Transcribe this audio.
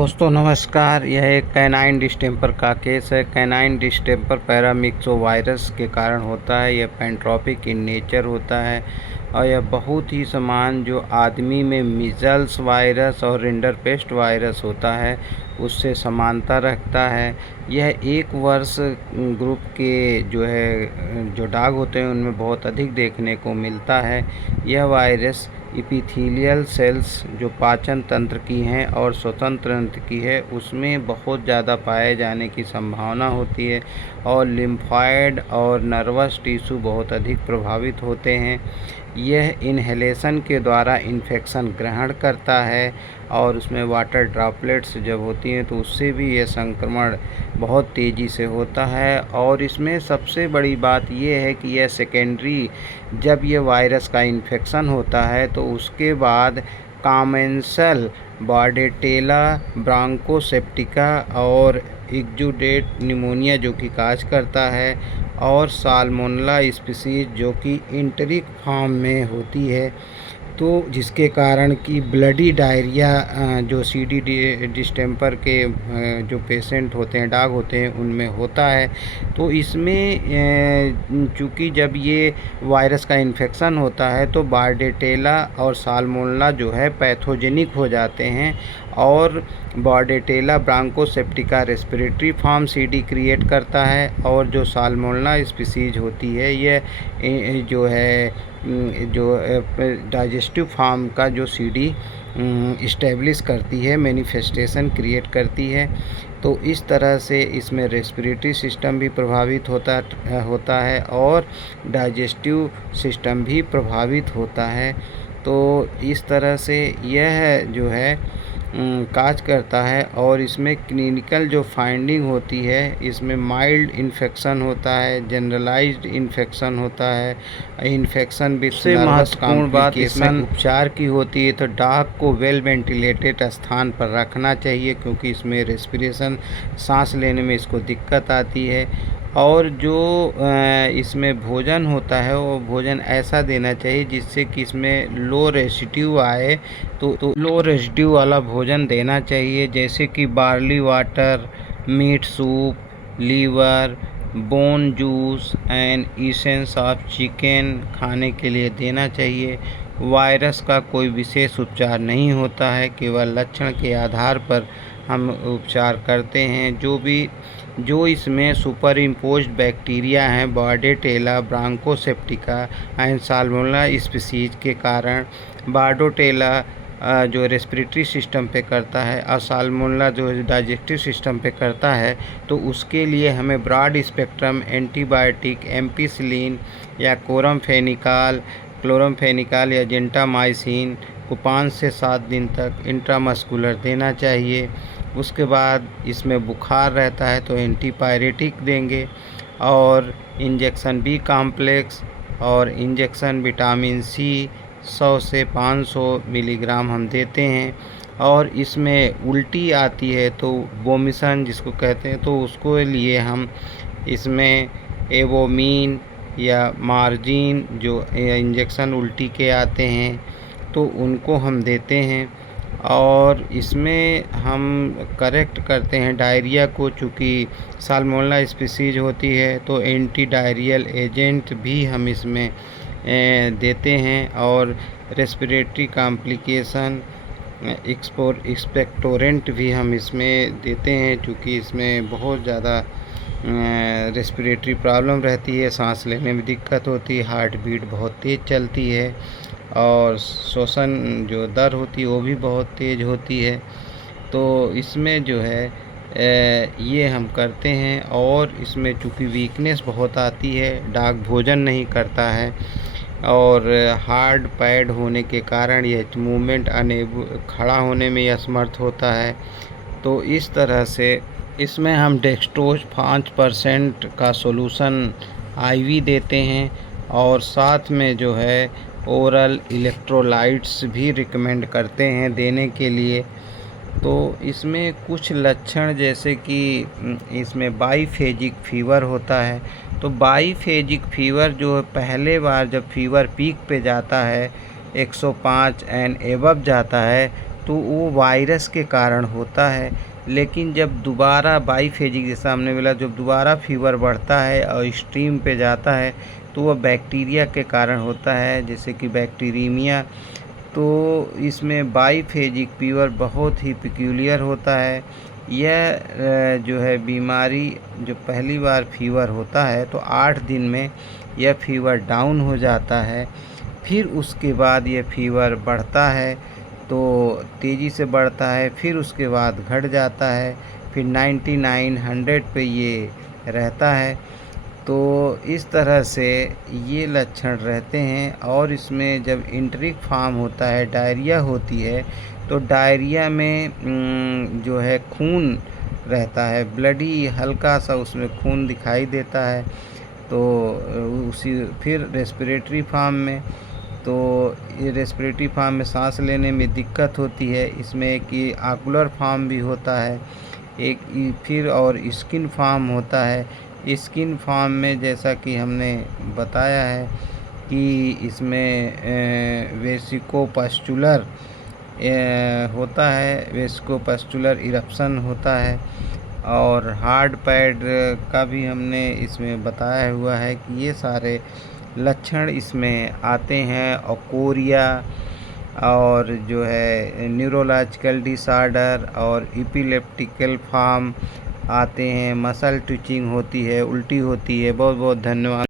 दोस्तों नमस्कार। यह एक कैनाइन डिस्टेंपर का केस है। कैनाइन डिस्टेंपर पैरामिक्सोवायरस के कारण होता है। यह पैंट्रोपिक इन नेचर होता है और यह बहुत ही समान जो आदमी में मीजल्स वायरस और रिंडरपेस्ट वायरस होता है उससे समानता रखता है। यह 1 वर्ष ग्रुप के जो डॉग होते हैं उनमें बहुत अधिक देखने को मिलता है। यह वायरस एपिथेलियल सेल्स जो पाचन तंत्र की हैं और स्वतंत्र तंत्र की है उसमें बहुत ज़्यादा पाए जाने की संभावना होती है और लिम्फॉइड और नर्वस टिश्यू बहुत अधिक प्रभावित होते हैं। यह इन्हेलेशन के द्वारा इन्फेक्शन ग्रहण करता है और उसमें वाटर ड्रॉपलेट्स जब होती हैं तो उससे भी यह संक्रमण बहुत तेज़ी से होता है। और इसमें सबसे बड़ी बात यह है कि यह सेकेंडरी जब ये वायरस का इन्फेक्शन होता है तो उसके बाद कॉमेंसल बॉर्डेटेला ब्रांकोसेप्टिका और एक्जुडेट निमोनिया जो कि काज करता है और साल्मोनेला स्पीशीज़ जो कि इंटरिक फॉर्म में होती है तो जिसके कारण कि ब्लडी डायरिया जो सीडी डिस्टेंपर के जो पेशेंट होते हैं डॉग होते हैं उनमें होता है। तो इसमें चूँकि जब ये वायरस का इन्फेक्शन होता है तो बॉर्डेटेला और साल्मोनेला जो है पैथोजेनिक हो जाते हैं और बॉर्डेटेला ब्रांकोसेप्टिका रेस्पिरेटरी फॉर्म सीडी क्रिएट करता है और जो साल्मोनेला स्पीशीज़ होती है ये जो है जो डाइजेस्टिव फॉर्म का जो सीडी इस्टेब्लिश करती है, मैनिफेस्टेशन क्रिएट करती है। तो इस तरह से इसमें रेस्पिरेटरी सिस्टम भी प्रभावित होता है और डाइजेस्टिव सिस्टम भी प्रभावित होता है। तो इस तरह से यह जो है काज करता है और इसमें क्लिनिकल जो फाइंडिंग होती है इसमें माइल्ड इन्फेक्शन होता है, जनरलाइज्ड इन्फेक्शन होता है, इन्फेक्शन विद से महत्वपूर्ण बात इसमें उपचार की होती है। तो डॉग को वेल वेंटिलेटेड स्थान पर रखना चाहिए क्योंकि इसमें रेस्पिरेशन सांस लेने में इसको दिक्कत आती है। और जो इसमें भोजन होता है वो भोजन ऐसा देना चाहिए जिससे कि इसमें लो रेसिड्यू आए। तो लो रेसिड्यू वाला भोजन देना चाहिए जैसे कि barley water, meat soup, liver, bone juice and essence of chicken खाने के लिए देना चाहिए। वायरस का कोई विशेष उपचार नहीं होता है, केवल लक्षण के आधार पर हम उपचार करते हैं। जो इसमें सुपर इम्पोज्ड बैक्टीरिया हैं बॉर्डेटेला ब्रांकोसेप्टिका एंड साल्मोनेला स्पीशीज़ के कारण बॉर्डेटेला जो रेस्पिरेटरी सिस्टम पे करता है और साल्मोनेला जो डाइजेस्टिव सिस्टम पे करता है तो उसके लिए हमें ब्रॉड स्पेक्ट्रम एंटीबायोटिक एम्पिसिलिन या क्लोरमफेनिकाल या जेंटामाइसिन को 5 से 7 दिन तक इंट्रामस्कुलर देना चाहिए। उसके बाद इसमें बुखार रहता है तो एंटीपायरेटिक देंगे और इंजेक्शन बी कॉम्प्लेक्स और इंजेक्शन विटामिन सी 100 से 500 मिलीग्राम हम देते हैं। और इसमें उल्टी आती है तो वोमिशन जिसको कहते हैं तो उसको लिए हम इसमें एवोमीन या मार्जिन जो इंजेक्शन उल्टी के आते हैं तो उनको हम देते हैं। और इसमें हम करेक्ट करते हैं डायरिया को, चूँकि साल्मोनेला स्पीशीज़ होती है तो एंटी डायरियल एजेंट भी हम इसमें देते हैं और रेस्पिरेटरी कॉम्प्लिकेशन एक्सपेक्टोरेंट भी हम इसमें देते हैं क्योंकि इसमें बहुत ज़्यादा रेस्पिरेटरी प्रॉब्लम रहती है, सांस लेने में दिक्कत होती है, हार्ट बीट बहुत तेज़ चलती है और श्वसन जो दर होती है वो भी बहुत तेज़ होती है। तो इसमें जो है ये हम करते हैं और इसमें चूँकि वीकनेस बहुत आती है, डॉग भोजन नहीं करता है और हार्ड पैड होने के कारण यह मूवमेंट खड़ा होने में असमर्थ होता है। तो इस तरह से इसमें हम डेक्सट्रोज 5% का सॉल्यूशन आईवी देते हैं और साथ में जो है ओरल इलेक्ट्रोलाइट्स भी रिकमेंड करते हैं देने के लिए। तो इसमें कुछ लक्षण जैसे कि इसमें बाईफेजिक फीवर होता है। तो बाईफेजिक फीवर जो पहले बार जब फीवर पीक पे जाता है 105 एंड एबव जाता है तो वो वायरस के कारण होता है। लेकिन जब दोबारा बाईफेजिक जैसे हमने बोला, जब दोबारा फीवर बढ़ता है और एक्सट्रीम पे जाता है तो वह बैक्टीरिया के कारण होता है, जैसे कि बैक्टीरीमिया। तो इसमें बाईफेजिक फीवर बहुत ही पिक्यूलियर होता है। यह जो है बीमारी, जो पहली बार फीवर होता है तो 8 दिन में यह फीवर डाउन हो जाता है। फिर उसके बाद ये फीवर बढ़ता है तो तेज़ी से बढ़ता है, फिर उसके बाद घट जाता है, फिर 99 100 पे ये रहता है। तो इस तरह से ये लक्षण रहते हैं। और इसमें जब एंटरिक फॉर्म होता है, डायरिया होती है, तो डायरिया में जो है खून रहता है, ब्लडी हल्का सा उसमें खून दिखाई देता है। तो उसी फिर रेस्पिरेटरी फॉर्म में, तो ये रेस्पिरेटरी फॉर्म में सांस लेने में दिक्कत होती है। इसमें एक ये आकुलर फॉर्म भी होता है, एक फिर और स्किन फॉर्म होता है। स्किन फॉर्म में जैसा कि हमने बताया है कि इसमें वेसिकोपस्चुलर होता है, वेसिकोपस्चुलर इरप्शन होता है। और हार्ड पैड का भी हमने इसमें बताया हुआ है कि ये सारे लक्षण इसमें आते हैं। और कोरिया और जो है न्यूरोलॉजिकल डिसऑर्डर और एपिलेप्टिकल फॉर्म आते हैं, मसल ट्विचिंग होती है, उल्टी होती है। बहुत बहुत धन्यवाद।